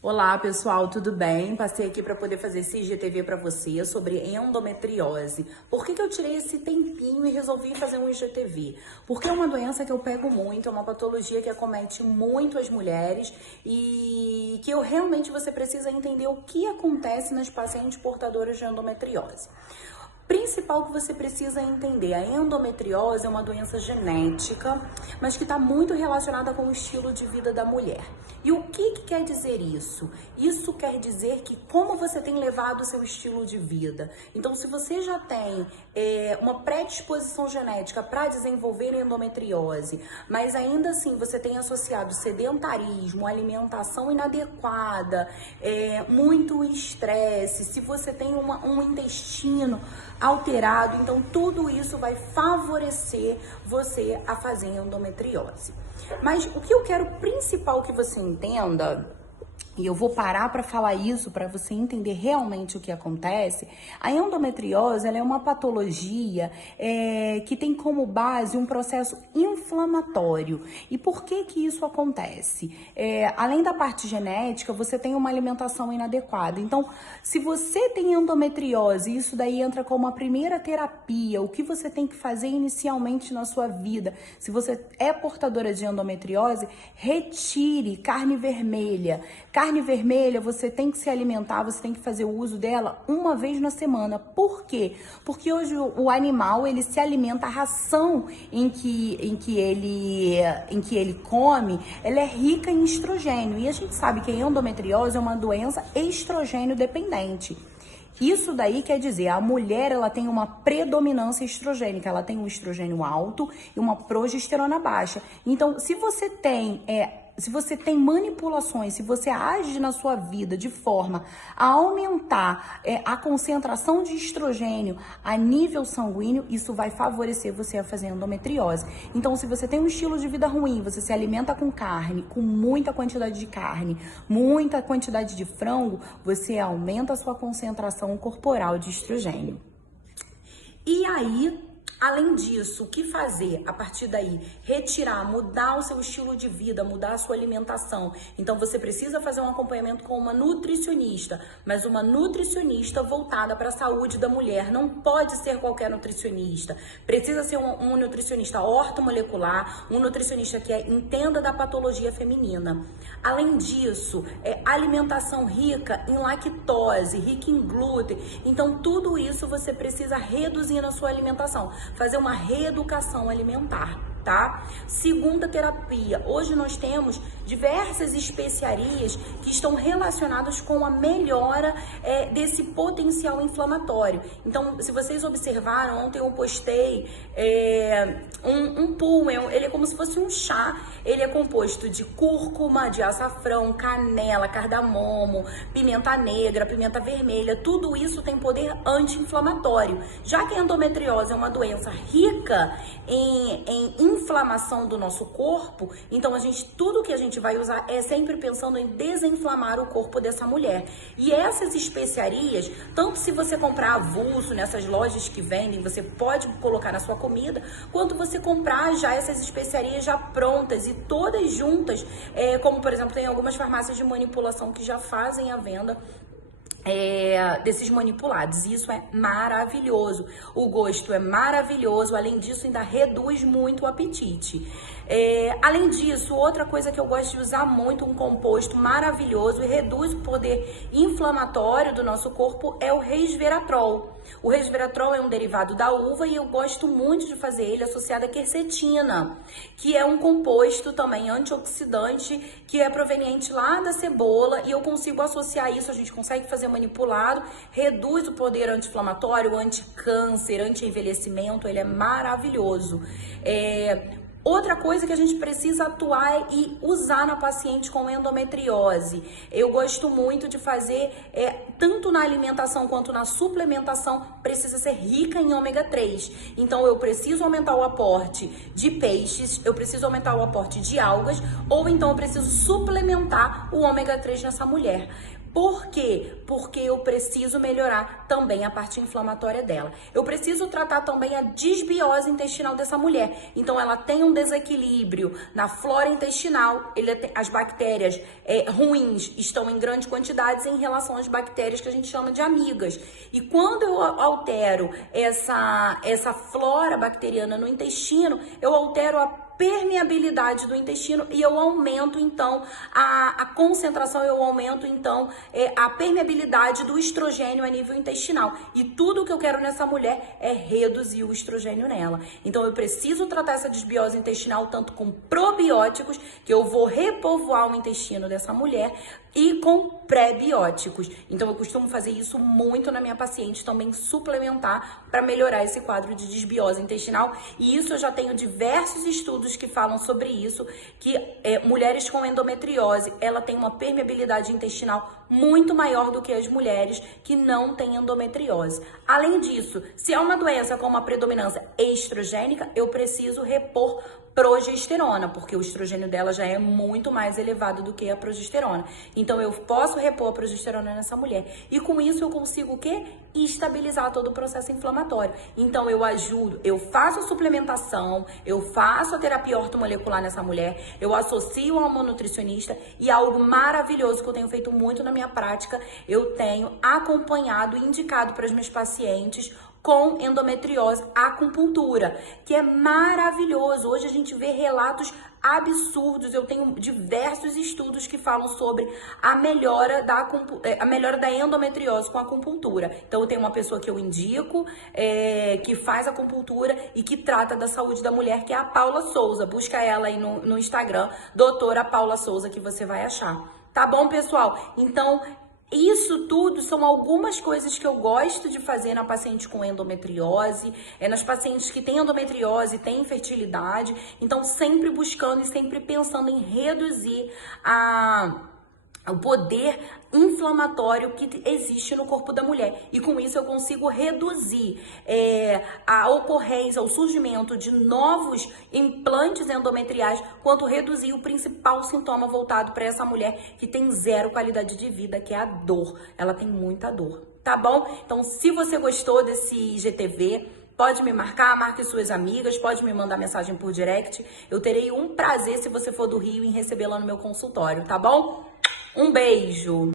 Olá pessoal, tudo bem? Passei aqui para poder fazer esse IGTV para você sobre endometriose. Por que eu tirei esse tempinho e resolvi fazer um IGTV? Porque é uma doença que eu pego muito, é uma patologia que acomete muito as mulheres e que realmente você precisa entender o que acontece nas pacientes portadoras de endometriose. Principal que você precisa entender, a endometriose é uma doença genética, mas que está muito relacionada com o estilo de vida da mulher. E o que quer dizer isso? Isso quer dizer que como você tem levado o seu estilo de vida. Então, se você já tem uma predisposição genética para desenvolver endometriose, mas ainda assim você tem associado sedentarismo, alimentação inadequada, muito estresse, se você tem um intestino alterado, então tudo isso vai favorecer você a fazer endometriose. Mas o que eu quero principal que você entenda, e eu vou parar para falar isso para você entender realmente o que acontece. A endometriose ela é uma patologia que tem como base um processo inflamatório. E por que isso acontece? Além da parte genética, você tem uma alimentação inadequada. Então, se você tem endometriose, isso daí entra como a primeira terapia. O que você tem que fazer inicialmente na sua vida? Se você é portadora de endometriose, retire carne vermelha. Carne vermelha, você tem que se alimentar, você tem que fazer o uso dela uma vez na semana. Por quê? Porque hoje o animal, ele se alimenta, a ração em que ele come, ela é rica em estrogênio. E a gente sabe que a endometriose é uma doença estrogênio dependente. Isso daí quer dizer, a mulher ela tem uma predominância estrogênica, ela tem um estrogênio alto e uma progesterona baixa. Então, se você tem manipulações, se você age na sua vida de forma a aumentar a concentração de estrogênio a nível sanguíneo, isso vai favorecer você a fazer endometriose. Então, se você tem um estilo de vida ruim, você se alimenta com carne, com muita quantidade de carne, muita quantidade de frango, você aumenta a sua concentração corporal de estrogênio. E aí, além disso, o que fazer a partir daí? Retirar, mudar o seu estilo de vida, mudar a sua alimentação. Então você precisa fazer um acompanhamento com uma nutricionista, mas uma nutricionista voltada para a saúde da mulher. Não pode ser qualquer nutricionista. Precisa ser um nutricionista ortomolecular, um nutricionista que entenda da patologia feminina. Além disso, alimentação rica em lactose, rica em glúten. Então tudo isso você precisa reduzir na sua alimentação. Fazer uma reeducação alimentar, tá? Segunda terapia. Hoje nós temos diversas especiarias que estão relacionadas com a melhora desse potencial inflamatório. Então, se vocês observaram, ontem eu postei um pulmão, ele é como se fosse um chá. Ele é composto de cúrcuma, de açafrão, canela, cardamomo, pimenta negra, pimenta vermelha. Tudo isso tem poder anti-inflamatório. Já que a endometriose é uma doença rica em inflamação do nosso corpo, então tudo que a gente vai usar é sempre pensando em desinflamar o corpo dessa mulher. E essas especiarias, tanto se você comprar avulso nessas lojas que vendem, você pode colocar na sua comida, quanto você comprar já essas especiarias já prontas e todas juntas, como por exemplo, tem algumas farmácias de manipulação que já fazem a venda desses manipulados. Isso é maravilhoso. O gosto é maravilhoso. Além disso, ainda reduz muito o apetite. Além disso, outra coisa que eu gosto de usar muito, um composto maravilhoso e reduz o poder inflamatório do nosso corpo, é o resveratrol. O resveratrol é um derivado da uva e eu gosto muito de fazer ele associado à quercetina, que é um composto também antioxidante que é proveniente lá da cebola, e eu consigo associar isso, a gente consegue fazer manipulado, reduz o poder anti-inflamatório, anti-câncer, anti-envelhecimento, ele é maravilhoso. Outra coisa que a gente precisa atuar e usar na paciente com endometriose. Eu gosto muito de fazer, tanto na alimentação quanto na suplementação, precisa ser rica em ômega 3. Então eu preciso aumentar o aporte de peixes, eu preciso aumentar o aporte de algas, ou então eu preciso suplementar o ômega 3 nessa mulher. Por quê? Porque eu preciso melhorar também a parte inflamatória dela. Eu preciso tratar também a disbiose intestinal dessa mulher. Então, ela tem um desequilíbrio na flora intestinal, as bactérias ruins estão em grandes quantidades em relação às bactérias que a gente chama de amigas. E quando eu altero essa flora bacteriana no intestino, eu altero a permeabilidade do intestino e eu aumento então a concentração, eu aumento então a permeabilidade do estrogênio a nível intestinal. E tudo que eu quero nessa mulher é reduzir o estrogênio nela. Então eu preciso tratar essa desbiose intestinal tanto com probióticos, que eu vou repovoar o intestino dessa mulher, e com pré-bióticos. Então eu costumo fazer isso muito na minha paciente, também suplementar para melhorar esse quadro de desbiose intestinal. E isso eu já tenho diversos estudos que falam sobre isso, que mulheres com endometriose, ela tem uma permeabilidade intestinal muito maior do que as mulheres que não têm endometriose. Além disso, se é uma doença com uma predominância estrogênica, eu preciso repor progesterona, porque o estrogênio dela já é muito mais elevado do que a progesterona. Então eu posso repor a progesterona nessa mulher. E com isso eu consigo o quê? Estabilizar todo o processo inflamatório. Então eu ajudo, eu faço a suplementação, eu faço a terapia ortomolecular nessa mulher, eu associo a uma nutricionista, e algo maravilhoso que eu tenho feito muito na minha prática, eu tenho acompanhado e indicado para as minhas pacientes com endometriose acupuntura, que é maravilhoso. Hoje a gente vê relatos absurdos, eu tenho diversos estudos que falam sobre a melhora da endometriose com acupuntura. Então eu tenho uma pessoa que eu indico, que faz acupuntura e que trata da saúde da mulher, que é a Paula Souza. Busca ela aí no Instagram, doutora Paula Souza, que você vai achar. Tá bom, pessoal? Então, isso tudo são algumas coisas que eu gosto de fazer na paciente com endometriose, nas pacientes que têm endometriose, têm infertilidade. Então, sempre buscando e sempre pensando em reduzir o poder inflamatório que existe no corpo da mulher. E com isso eu consigo reduzir a ocorrência, o surgimento de novos implantes endometriais, quanto reduzir o principal sintoma voltado para essa mulher que tem zero qualidade de vida, que é a dor. Ela tem muita dor, tá bom? Então, se você gostou desse IGTV, pode me marcar, marque suas amigas, pode me mandar mensagem por direct. Eu terei um prazer, se você for do Rio, em recebê-la no meu consultório, tá bom? Um beijo!